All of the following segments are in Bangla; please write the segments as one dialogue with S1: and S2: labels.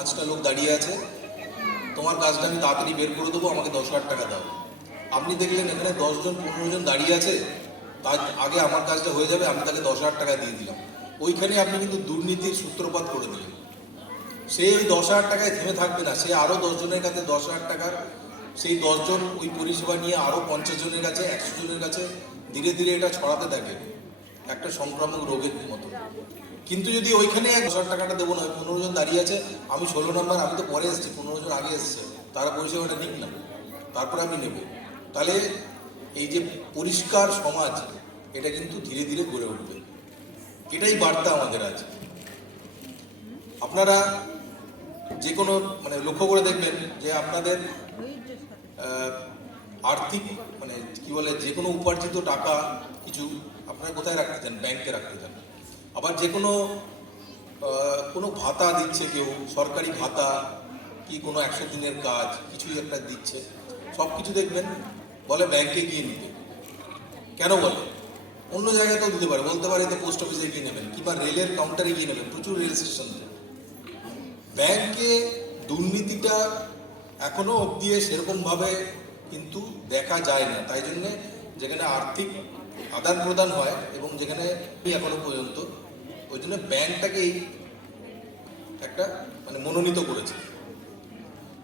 S1: পাঁচটা লোক দাঁড়িয়ে আছে। তোমার কাজটা আমি তাড়াতাড়ি বের করে দেবো, আমাকে দশ হাজার টাকা দাও। আপনি দেখলেন এখানে দশজন পনেরো জন দাঁড়িয়ে আছে। তার আগে আমার কাজটা হয়ে যাবে, আমি তাকে দশ হাজার টাকা দিয়ে দিলাম। ওইখানে আপনি কিন্তু দুর্নীতির সূত্রপাত করে দিলেন। সে ওই দশ হাজার টাকায় থেমে থাকবে না। সে আরও দশজনের কাছে দশ হাজার টাকার, সেই দশজন ওই পরিষেবা নিয়ে আরও পঞ্চাশ জনের কাছে, একশো জনের কাছে ধীরে ধীরে এটা ছড়াতে থাকে। একটা সংক্রামক রোগের মতো। কিন্তু যদি ওইখানে এক হাজার টাকাটা দেবো না পনেরো জন দাঁড়িয়ে আছে, আমি ষোলো নম্বর, আমি তো পরে এসেছি, পনেরো জন আগে এসেছে, তারা পরিষেবাটা নিক না, তারপরে আমি নেব। তাহলে এই যে পরিষ্কার সমাজ, এটা কিন্তু ধীরে ধীরে গড়ে উঠবে। এটাই বার্তা আমাদের আছে আপনারা যে কোনো মানে লক্ষ্য করে দেখবেন যে আপনাদের আর্থিক মানে কি বলে, যে কোনো উপার্জিত টাকা কিছু আপনারা কোথায় রাখতে চান? ব্যাংকে রাখতে চান। আবার যে কোনো কোনো ভাতা দিচ্ছে কেউ, সরকারি ভাতা কি কোনো একশো দিনের কাজ, কিছুই একটা দিচ্ছে সব কিছু দেখবেন, বলে ব্যাংকে গিয়ে নিতে কেন বলে? অন্য জায়গায় তো দিতে পারে, বলতে পারে পোস্ট অফিসে গিয়ে নেবেন, কিংবা রেলের কাউন্টারে গিয়ে নেবেন, প্রচুর রেল স্টেশন ব্যাংকে দুর্নীতিটা এখনও অব্দি সেরকমভাবে কিন্তু দেখা যায় না। তাই জন্যে যেখানে আর্থিক আদান প্রদান হয় এবং যেখানে এখনও পর্যন্ত ওই জন্য ব্যাংকটাকেই একটা মানে মনোনীত করেছে।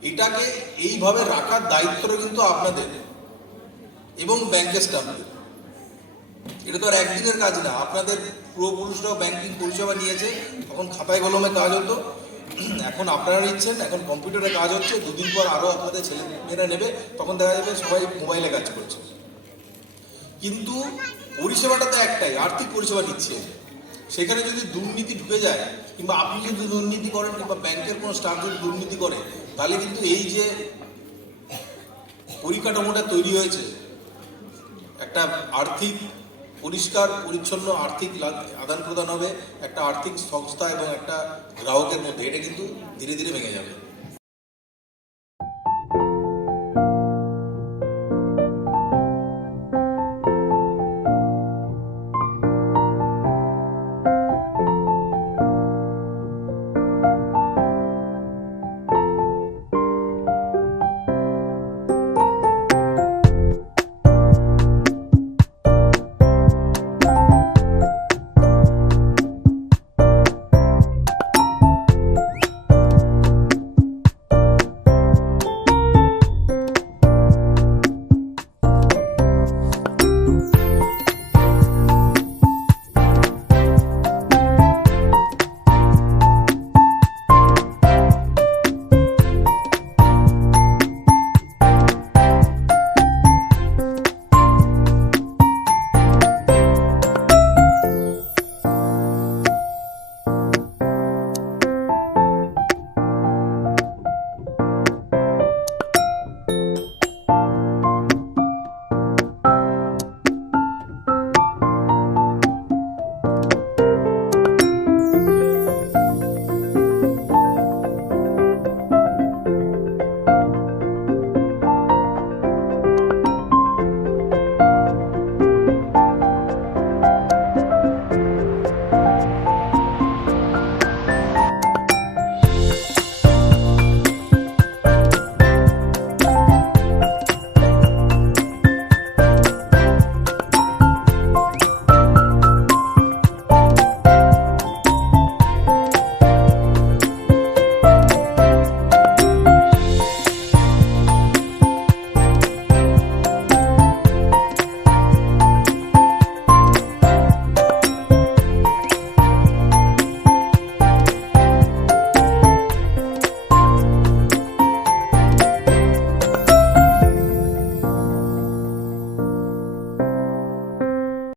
S1: এটাকে এইভাবে রাখার দায়িত্বটা কিন্তু আপনাদের এবং ব্যাংকের স্টাফদের এটা তো আর একদিনের কাজ না। আপনাদের পূর্বপুরুষরাও ব্যাংকিং পরিষেবা নিয়েছে, তখন খাতায় কলমে কাজ হতো। এখন আপনারা নিচ্ছেন, এখন কম্পিউটারে কাজ হচ্ছে, দুদিন পর আরও আপনাদের ছেলে মেয়েরা নেবে, তখন দেখা যাবে সবাই মোবাইলে কাজ করছে। কিন্তু পরিষেবাটা তো একটাই, আর্থিক পরিষেবা নিচ্ছে। সেখানে যদি দুর্নীতি ঢুকে যায়, কিংবা আপনি যদি দুর্নীতি করেন, কিংবা ব্যাংকের কোনো স্টাফ যদি দুর্নীতি করে, তাহলে কিন্তু এই যে পরিকাঠামোটা তৈরি হয়েছে, একটা আর্থিক পরিষ্কার, পরিচ্ছন্ন আর্থিক আদান প্রদান হবে, একটা আর্থিক সংস্থা এবং একটা গ্রাহকের মধ্যে, এটা কিন্তু ধীরে ধীরে ভেঙে যাবে।